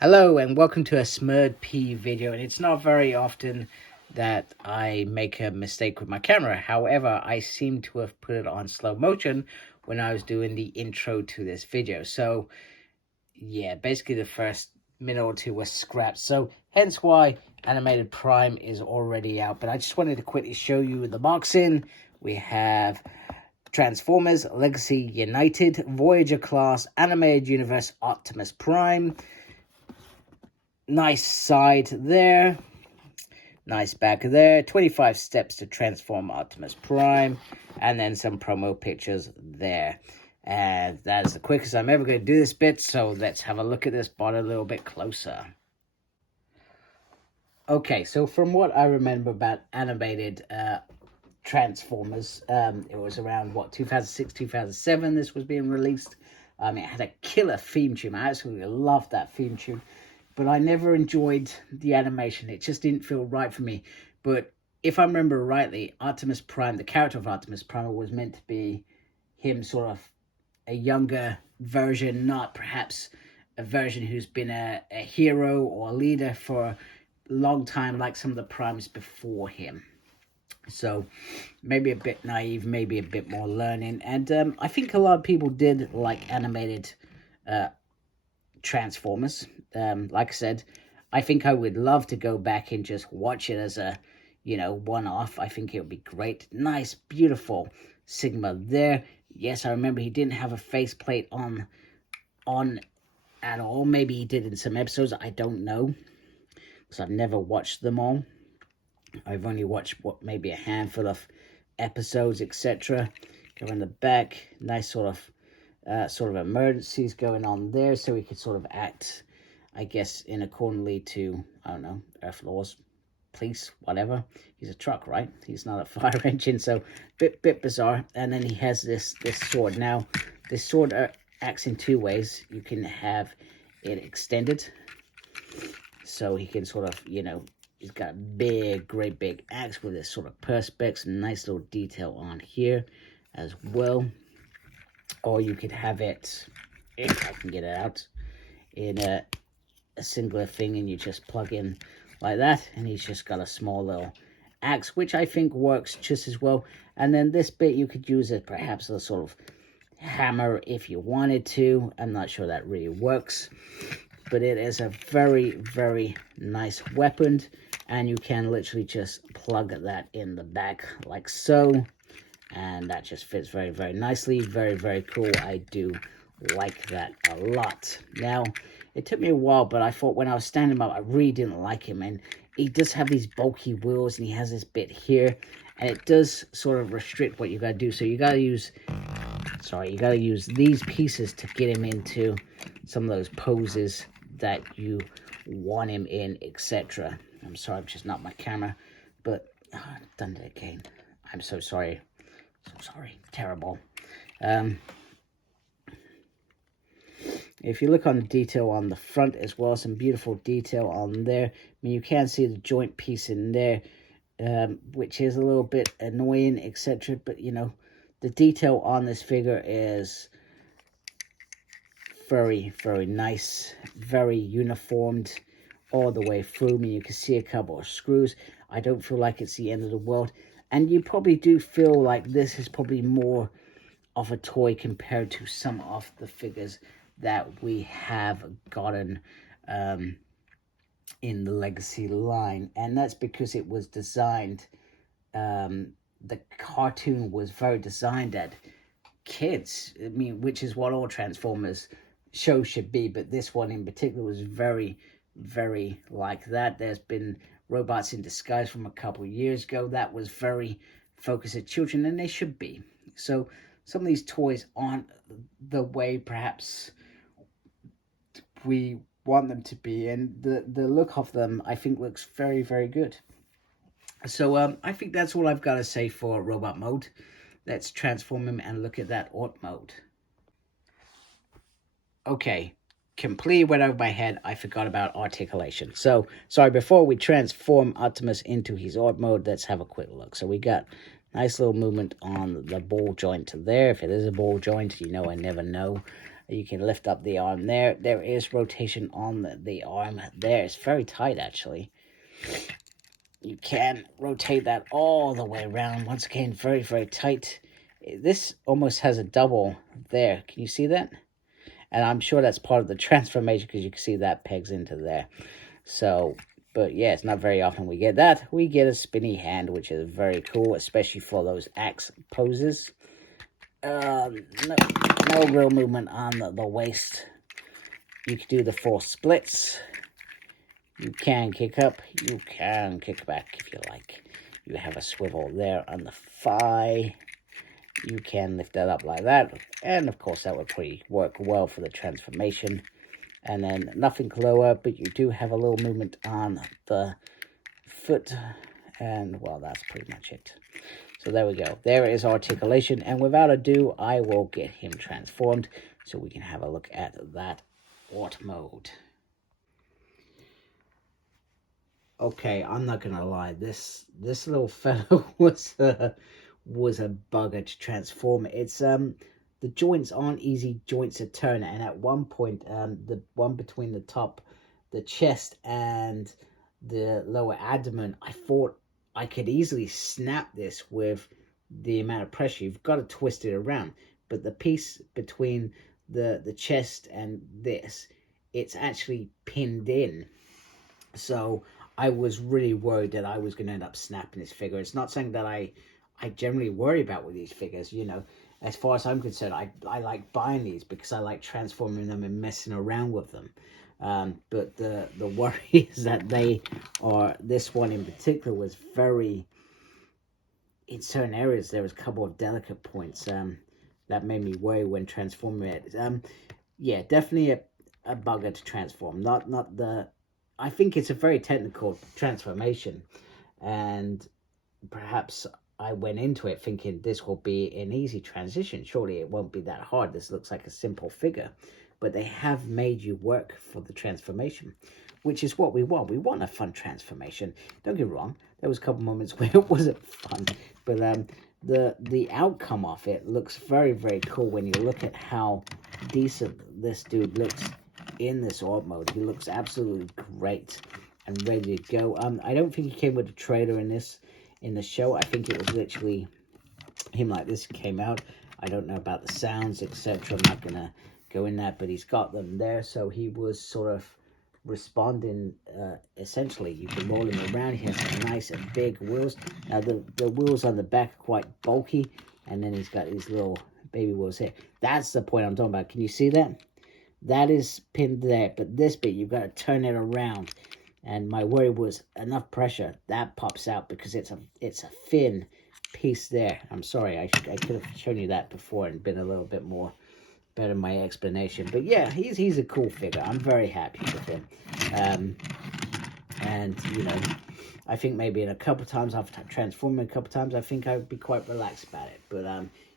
Hello and welcome to a Smurd P video, and it's not very often that I make a mistake with my camera. However, I seem to have put it on slow motion when I was doing the intro to this video. So yeah, basically the first minute or two was scrapped. So hence why Animated Prime is already out. But I just wanted to quickly show you the boxing. We have Transformers Legacy United, Voyager class, Animated Universe Optimus Prime. Nice side there. Nice back there. 25 steps to transform Optimus Prime. And then some promo pictures there. And that's the quickest I'm ever going to do this bit. So let's have a look at this bot a little bit closer. Okay, so from what I remember about animated Transformers, it was around, 2006, 2007 this was being released. It had a killer theme tune. I absolutely loved that theme tune. But I never enjoyed the animation. It just didn't feel right for me. But if I remember rightly, Optimus Prime, the character of Optimus Prime, was meant to be him sort of a younger version, not perhaps a version who's been a hero or a leader for a long time like some of the Primes before him. So maybe a bit naive, maybe a bit more learning. And I think a lot of people did like animated Transformers. Like I said, I think I would love to go back and just watch it as a, one-off. I think it would be great. Nice, beautiful Sigma there. Yes, I remember he didn't have a faceplate on at all. Maybe he did in some episodes. I don't know, because I've never watched them all. I've only watched, maybe a handful of episodes, etc. Go in the back. Nice sort of emergencies going on there, so he could sort of act, I guess, in accordingly to, I don't know, Earth laws, police, whatever. He's a truck, right? He's not a fire engine, so bit bizarre. And then he has this sword. Now, this sword acts in two ways. You can have it extended, so he can sort of, he's got a great big axe with this sort of perspex, nice little detail on here as well. Or you could have it, if I can get it out, in a singular thing, and you just plug in like that, and he's just got a small little axe, which I think works just as well. And then this bit you could use it perhaps as a sort of hammer if you wanted to. I'm not sure that really works, but it is a very, very nice weapon, and you can literally just plug that in the back like so. And that just fits very, very nicely. Very, very cool. I do like that a lot. Now, it took me a while, but I thought when I was standing him up, I really didn't like him. And he does have these bulky wheels, and he has this bit here. And it does sort of restrict what you got to do. So you got to use, these pieces to get him into some of those poses that you want him in, etc. I'm sorry, I'm just not my camera. But, I've done it again. I'm so sorry. So sorry, terrible. If you look on the detail on the front as well, some beautiful detail on there. I mean, you can see the joint piece in there, which is a little bit annoying, etc. But, the detail on this figure is very, very nice, very uniformed all the way through. I mean, you can see a couple of screws. I don't feel like it's the end of the world. And you probably do feel like this is probably more of a toy compared to some of the figures that we have gotten in the Legacy line. And that's because it was designed, the cartoon was very designed at kids. I mean, which is what all Transformers shows should be. But this one in particular was very, very like that. There's been Robots in Disguise from a couple of years ago that was very focused at children, and they should be. So some of these toys aren't the way perhaps we want them to be, and the look of them I think looks very, very good. So I think that's all I've got to say for robot mode. Let's transform him and look at that Ort mode. Okay, completely went over my head. I forgot about articulation. So, sorry, before we transform Optimus into his Ort mode, let's have a quick look. So we got Nice little movement on the ball joint there. If it is a ball joint, you know, I never know. You can lift up the arm there. There is rotation on the arm there. It's very tight, actually. You can rotate that all the way around. Once again, very, very tight. This almost has a double there. Can you see that? And I'm sure that's part of the transformation because you can see that pegs into there. So, but yeah, it's not very often we get that. We get a spinny hand, which is very cool, especially for those axe poses. No real movement on the waist. You can do the 4 splits. You can kick up. You can kick back if you like. You have a swivel there on the thigh. You can lift that up like that. And of course, that would work well for the transformation. And then nothing lower, but you do have a little movement on the foot. And well, that's pretty much it. So there we go. There is articulation. And without ado, I will get him transformed so we can have a look at that Art mode. Okay, I'm not gonna lie. This little fellow was a bugger to transform. It's the joints aren't easy joints to turn, and at one point, the one between the top, the chest, and the lower abdomen, I thought I could easily snap this with the amount of pressure. You've got to twist it around, but the piece between the chest and this, it's actually pinned in. So I was really worried that I was going to end up snapping this figure. It's not something that I generally worry about with these figures, you know. As far as I'm concerned, I like buying these because I like transforming them and messing around with them. But the worry is that this one in particular was very, in certain areas, there was a couple of delicate points that made me worry when transforming it. Yeah, definitely a bugger to transform. I think it's a very technical transformation, and perhaps I went into it thinking this will be an easy transition. Surely it won't be that hard. This looks like a simple figure, but they have made you work for the transformation, which is what we want. We want a fun transformation. Don't get me wrong. There was a couple moments where it wasn't fun, but the outcome of it looks very, very cool when you look at how decent this dude looks in this art mode. He looks absolutely great and ready to go. I don't think he came with a trailer in the show. I think it was literally him like this came out. I don't know about the sounds, etc. I'm not gonna go in that, but he's got them there. So he was sort of responding. Essentially, you can roll him around. He has some nice and big wheels. Now the wheels on the back are quite bulky, and then he's got these little baby wheels here. That's the point I'm talking about. Can you see that? That is pinned there, but this bit, you've got to turn it around. And my worry was enough pressure. That pops out because it's a thin piece there. I'm sorry, I could have shown you that before and been a little bit more better in my explanation. But yeah, he's a cool figure. I'm very happy with him. And, you know, I think maybe in a couple times, after transforming a couple times, I think I would be quite relaxed about it. But,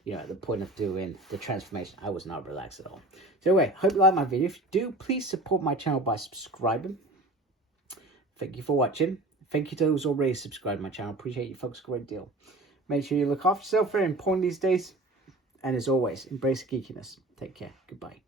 you know, at the point of doing the transformation, I was not relaxed at all. So anyway, hope you like my video. If you do, please support my channel by subscribing. Thank you for watching. Thank you to those already subscribed to my channel. Appreciate you folks a great deal. Make sure you look after yourself. Very important these days. And as always, embrace geekiness. Take care. Goodbye.